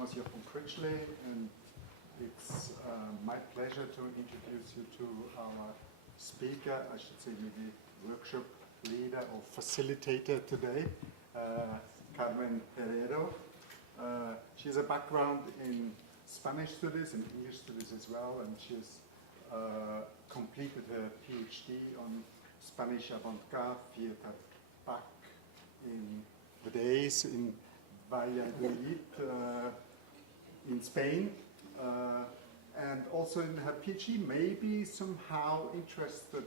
Thomas here from Critchley, and it's my pleasure to introduce you to our speaker, I should say maybe workshop leader or facilitator today, Carmen Herrero. She has a background in Spanish studies and English studies as well, and she has completed her PhD on Spanish avant-garde theater back in the days in Valladolid in Spain, and also in her PhD maybe somehow interests that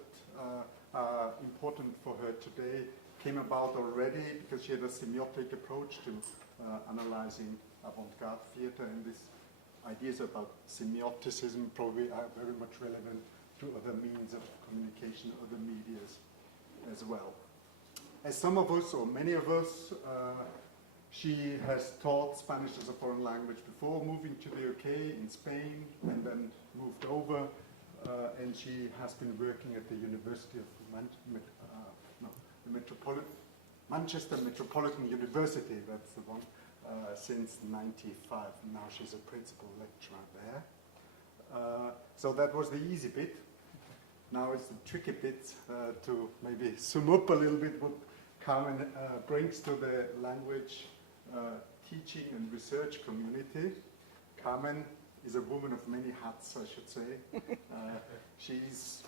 are important for her today came about already because she had a semiotic approach to analyzing avant-garde theater, and these ideas about semioticism probably are very much relevant to other means of communication, other medias as well. As some of us, or many of us, she has taught Spanish as a foreign language before moving to the UK in Spain, and then moved over, and she has been working at the University of Manchester Metropolitan University, that's the one, since '95. Now she's a principal lecturer there. So that was the easy bit. Now it's the tricky bit to maybe sum up a little bit what Carmen brings to the language teaching and research community. Carmen is a woman of many hats, I should say. She's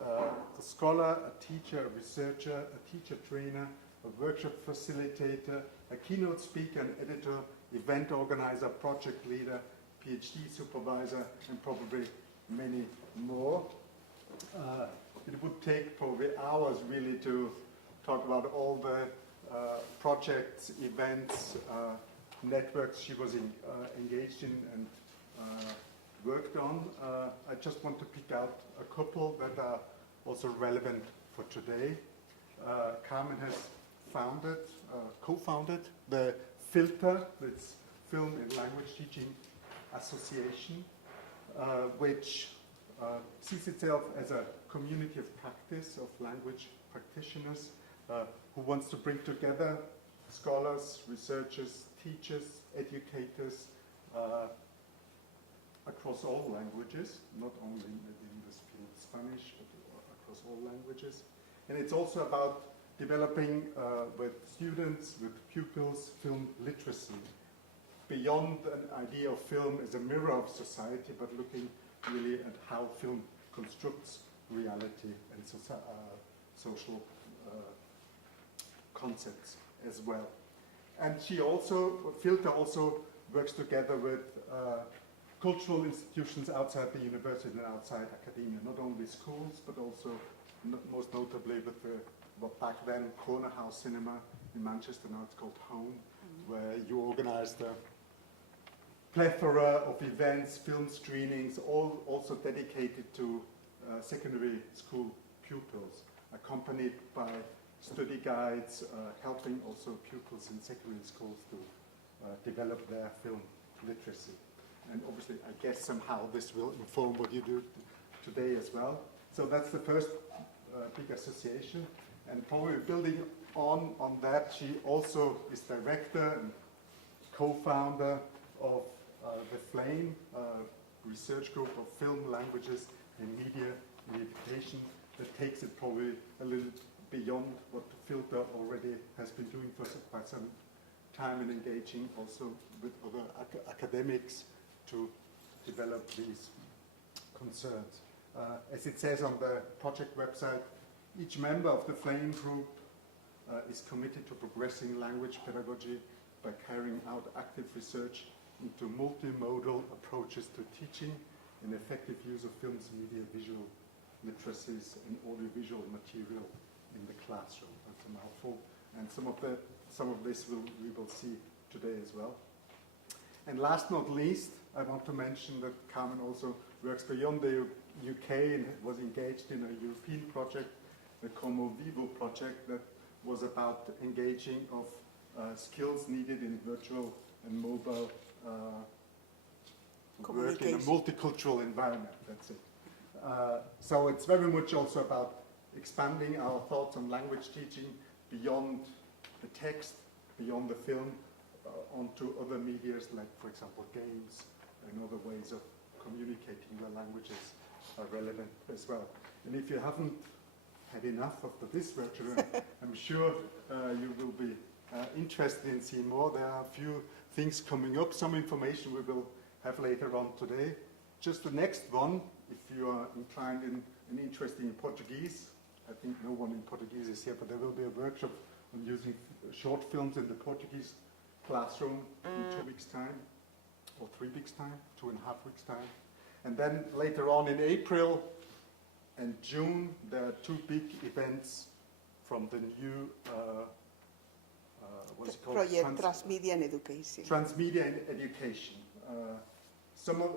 a scholar, a teacher, a researcher, a teacher trainer, a workshop facilitator, a keynote speaker and editor, event organizer, project leader, PhD supervisor, and probably many more. It would take probably hours really to talk about all the projects, events, networks she was engaged in and worked on. I just want to pick out a couple that are also relevant for today. Carmen has co-founded the FILTA, that's Film and Language Teaching Association, which sees itself as a community of practice of language practitioners who wants to bring together scholars, researchers, teachers, educators across all languages, not only in this field Spanish, but across all languages. And it's also about developing with students, with pupils, film literacy, beyond an idea of film as a mirror of society, but looking really at how film constructs reality and social concepts as well. And she also, FILTA also works together with cultural institutions outside the university and outside academia, not only schools, but also most notably with the, what back then, Corner House Cinema in Manchester, now it's called Home, where you organized a plethora of events, film screenings, all also dedicated to secondary school pupils, accompanied by study guides, helping also pupils in secondary schools to develop their film literacy. And obviously, I guess somehow this will inform what you do today as well. So that's the first big association. And probably building on that, she also is director and co-founder of the FLAME research group of film, languages, and media in education that takes it probably a little beyond what FILTA already has been doing for quite some time and engaging also with other academics to develop these concerns. As it says on the project website, each member of the FLAME group is committed to progressing language pedagogy by carrying out active research into multimodal approaches to teaching and effective use of films, media, visual literacies, and audiovisual material in the classroom. That's a mouthful. And some of this we will see today as well. And last not least, I want to mention that Carmen also works beyond the UK and was engaged in a European project, the Como Vivo project, that was about engaging of skills needed in virtual and mobile work in a multicultural environment. That's it. So it's very much also about expanding our thoughts on language teaching beyond the text, beyond the film, onto other medias, like, for example, games and other ways of communicating the languages are relevant as well. And if you haven't had enough of this virtual, I'm sure you will be interested in seeing more. There are a few things coming up, some information we will have later on today. Just the next one, if you are inclined and interested in Portuguese, I think no one in Portuguese is here, but there will be a workshop on using short films in the Portuguese classroom in 2 weeks' time, or 3 weeks' time, 2.5 weeks' time. And then later on in April and June, there are 2 big events from the new what's it called? Project Transmedia and Education. Transmedia and Education. Some of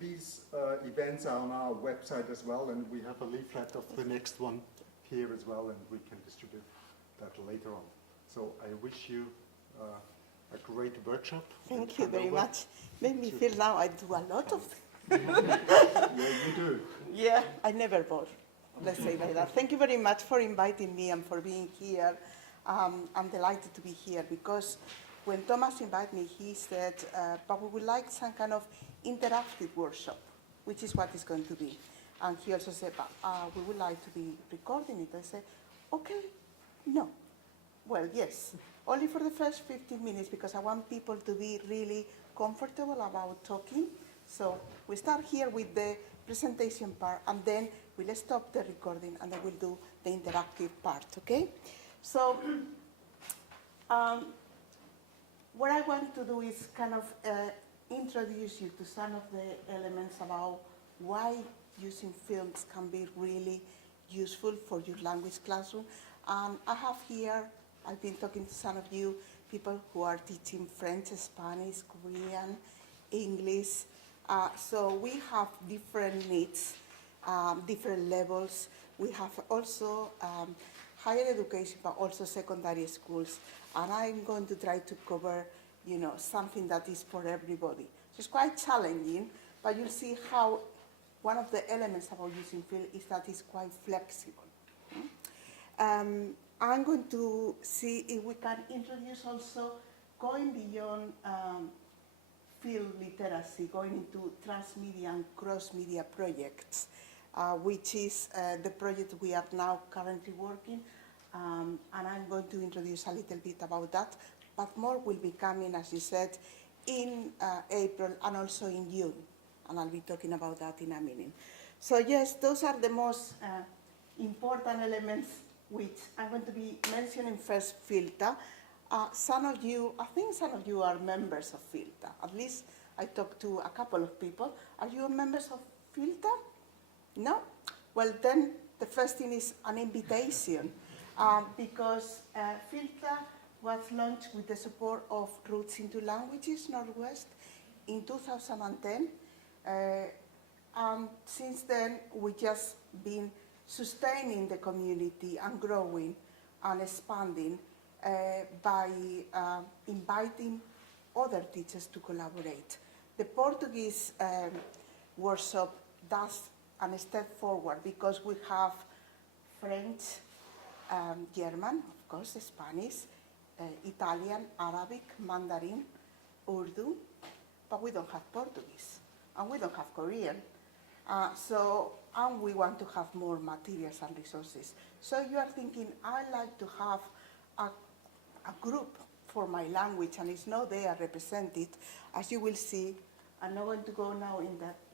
these events are on our website as well, and we have a leaflet of the next one here as well, and we can distribute that later on. So I wish you a great workshop. Thank you very much. Made me feel now I do a lot of things. Yeah, you do. Yeah, I never bore. Let's say like that. Thank you very much for inviting me and for being here. I'm delighted to be here because when Thomas invited me, he said, but we would like some kind of interactive workshop, which is what it's going to be. And he also said, but we would like to be recording it. I said, okay, no. Well, yes, only for the first 15 minutes because I want people to be really comfortable about talking. So we start here with the presentation part, and then we'll stop the recording, and then we'll do the interactive part, okay? So what I want to do is kind of introduce you to some of the elements about why using films can be really useful for your language classroom. And I have here, I've been talking to some of you, people who are teaching French, Spanish, Korean, English. So we have different needs, different levels. We have also higher education, but also secondary schools. And I'm going to try to cover, you know, something that is for everybody. So it's quite challenging, but you'll see how one of the elements about using film is that it's quite flexible. I'm going to see if we can introduce also going beyond field literacy, going into transmedia and cross-media projects, which is the project we are now currently working. And I'm going to introduce a little bit about that, but more will be coming, as you said, in April and also in June. And I'll be talking about that in a minute. So yes, those are the most important elements which I'm going to be mentioning first, FILTA. Some of you, I think some of you are members of FILTA. At least I talked to a couple of people. Are you members of FILTA? No? Well, then the first thing is an invitation because FILTA was launched with the support of Roots into Languages Northwest in 2010. And since then, we've just been sustaining the community and growing and expanding by inviting other teachers to collaborate. The Portuguese workshop does a step forward because we have French, German, of course, Spanish, Italian, Arabic, Mandarin, Urdu, but we don't have Portuguese, and we don't have Korean. And we want to have more materials and resources. So you are thinking, I like to have a group for my language, and it's not there represented. As you will see, I'm not going to go now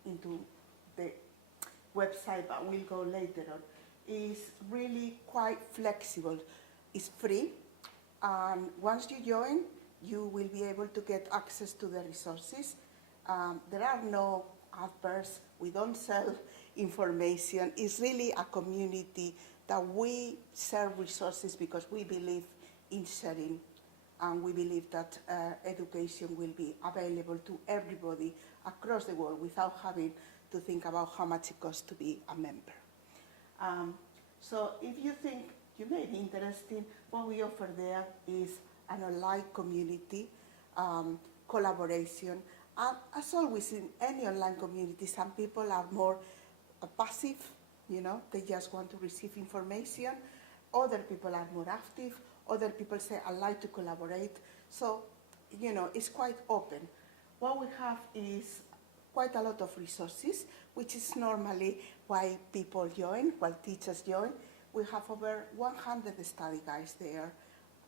into the website, but we'll go later on. It's really quite flexible. It's free, and once you join, you will be able to get access to the resources. There are no adverts. We don't sell information. It's really a community that we share resources because we believe in sharing, and we believe that education will be available to everybody across the world without having to think about how much it costs to be a member. So if you think you may be interested, what we offer there is an online community, collaboration. And as always in any online community, some people are more passive, you know, they just want to receive information. Other people are more active. Other people say, I like to collaborate. So is quite open. What we have is quite a lot of resources, which is normally why people join, why teachers join. We have over 100 study guides there,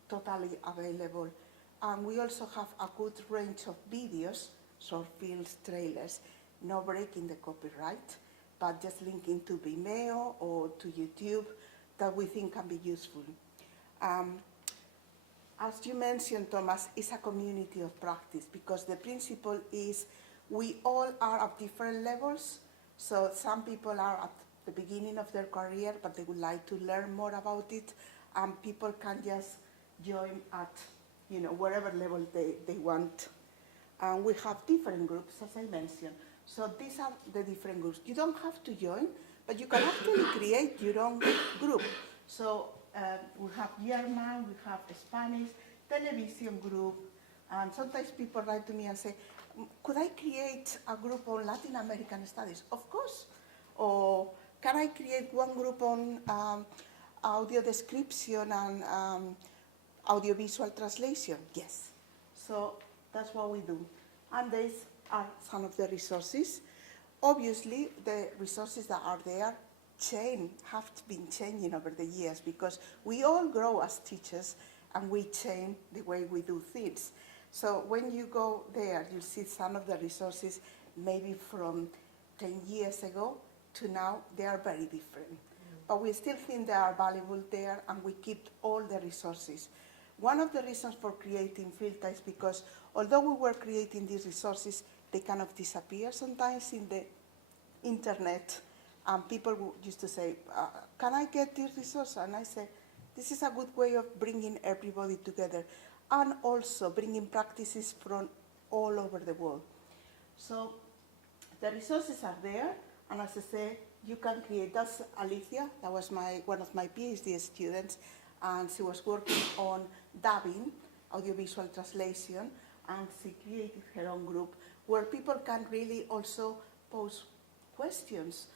totally available. And we also have a good range of videos, short films, trailers, no breaking the copyright, but just linking to Vimeo or to YouTube that we think can be useful. As you mentioned, Thomas, it's a community of practice because the principle is we all are at different levels. So some people are at the beginning of their career, but they would like to learn more about it, and people can just join at wherever level they want. And we have different groups, as I mentioned. So these are the different groups. You don't have to join, but you can actually create your own group. So we have German, we have Spanish, television group, and sometimes people write to me and say, could I create a group on Latin American studies? Of course. Or can I create one group on audio description and audiovisual translation? Yes. So that's what we do. And these are some of the resources. Obviously, the resources that are there have been changing over the years because we all grow as teachers and we change the way we do things. So when you go there, you see some of the resources maybe from 10 years ago to now, they are very different. But we still think they are valuable there and we keep all the resources. One of the reasons for creating FILTA is because although we were creating these resources, they kind of disappear sometimes in the internet. And people used to say, can I get this resource? And I say, this is a good way of bringing everybody together and also bringing practices from all over the world. So the resources are there, and as I say, you can create. That's Alicia, that was one of my PhD students, and she was working on dubbing, audiovisual translation, and she created her own group where people can really also pose questions.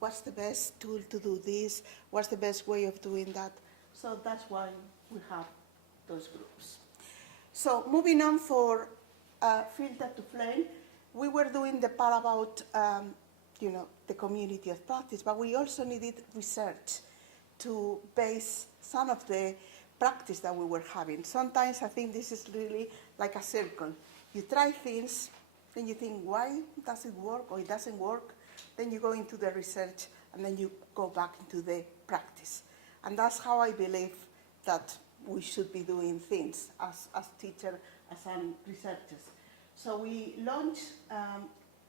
What's the best tool to do this? What's the best way of doing that? So that's why we have those groups. So moving on for FILTA to Flame, we were doing the part about the community of practice, but we also needed research to base some of the practice that we were having. Sometimes I think this is really like a circle. You try things, then you think, why does it work or it doesn't work? Then you go into the research, and then you go back into the practice. And that's how I believe that we should be doing things as teachers, as researchers. So we launched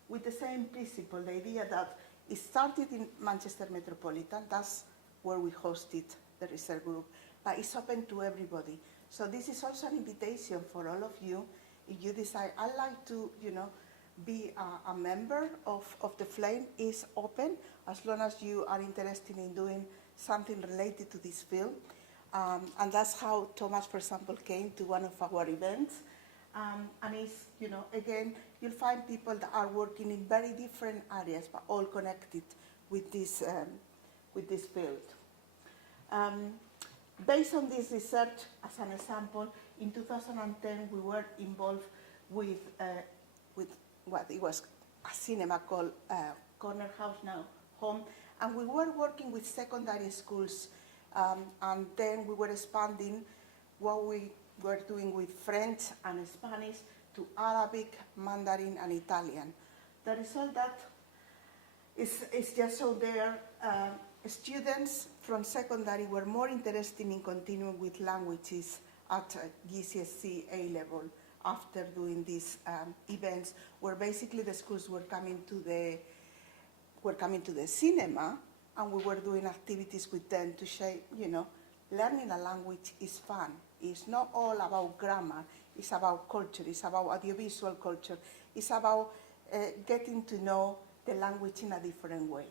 with the same principle, the idea that it started in Manchester Metropolitan. That's where we hosted the research group, but it's open to everybody. So this is also an invitation for all of you. If you decide, I'd like to, be a member of the Flame, is open as long as you are interested in doing something related to this field. And that's how Thomas, for example, came to one of our events. And it's, again, you'll find people that are working in very different areas, but all connected with this field. Based on this research, as an example, in 2010 we were involved with what it was a cinema called Corner House, now Home, and we were working with secondary schools, and then we were expanding what we were doing with French and Spanish to Arabic, Mandarin, and Italian. The result that is just so there. Students from secondary were more interested in continuing with languages at GCSE A level after doing these events, where basically the schools were coming to the cinema, and we were doing activities with them to say, learning a language is fun. It's not all about grammar. It's about culture. It's about audiovisual culture. It's about getting to know the language in a different way.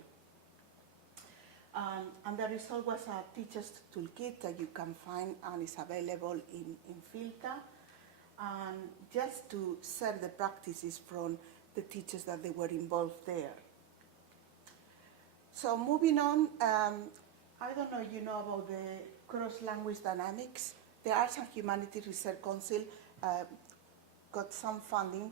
And the result was a teacher's toolkit that you can find, and is available in FILTA, and just to share the practices from the teachers that they were involved there. So moving on, I don't know if you know about the cross-language dynamics. The Arts and Humanities Research Council got some funding.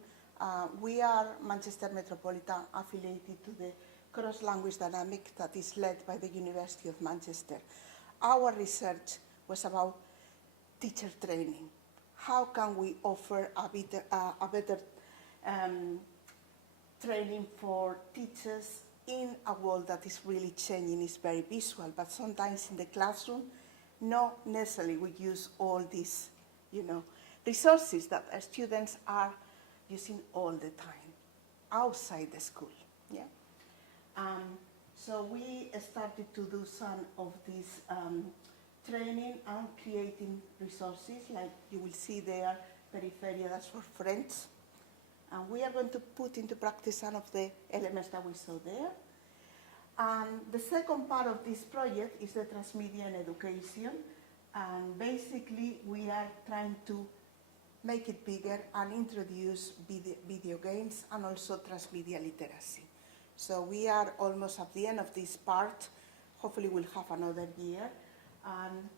We are Manchester Metropolitan affiliated to the cross-language dynamic that is led by the University of Manchester. Our research was about teacher training. How can we offer a better training for teachers in a world that is really changing, is very visual, but sometimes in the classroom, not necessarily we use all these, resources that our students are using all the time outside the school. Yeah. So we started to do some of this training and creating resources, like you will see there, Peripheria, that's for friends. And we are going to put into practice some of the elements that we saw there. The second part of this project is the transmedia and education. And basically, we are trying to make it bigger and introduce video games and also transmedia literacy. So we are almost at the end of this part. Hopefully we'll have another year. And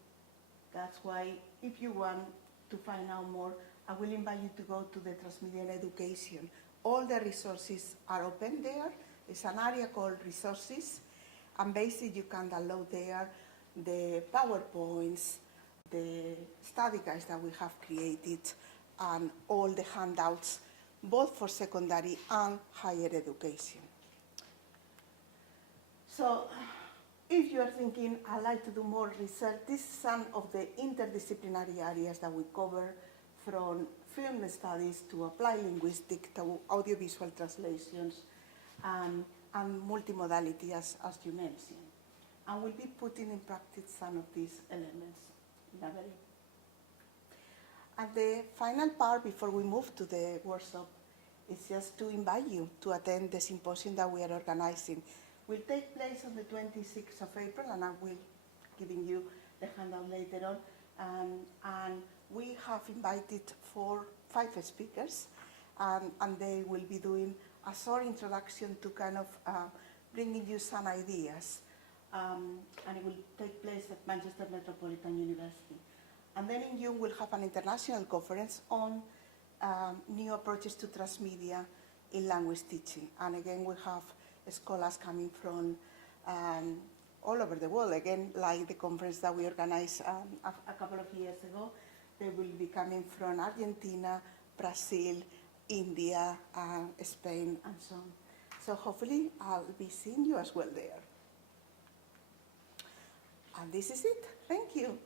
that's why, if you want to find out more, I will invite you to go to the Transmedia and Education. All the resources are open there. It's an area called Resources. And basically you can download there the PowerPoints, the study guides that we have created, and all the handouts, both for secondary and higher education. So, if you are thinking, I'd like to do more research, this is some of the interdisciplinary areas that we cover, from film studies to applied linguistics to audiovisual translations and multimodality, as you mentioned. And we'll be putting in practice some of these elements in a very. And the final part before we move to the workshop is just to invite you to attend the symposium that we are organizing. Will take place on the 26th of April, and I will giving you the handout later on. And we have invited 5 speakers, and they will be doing a short introduction to kind of bringing you some ideas. And it will take place at Manchester Metropolitan University. And then in June, we'll have an international conference on new approaches to transmedia in language teaching. And again, we have scholars coming from all over the world. Again, like the conference that we organized a couple of years ago, they will be coming from Argentina, Brazil, India, Spain, and so on. So hopefully, I'll be seeing you as well there. And this is it. Thank you.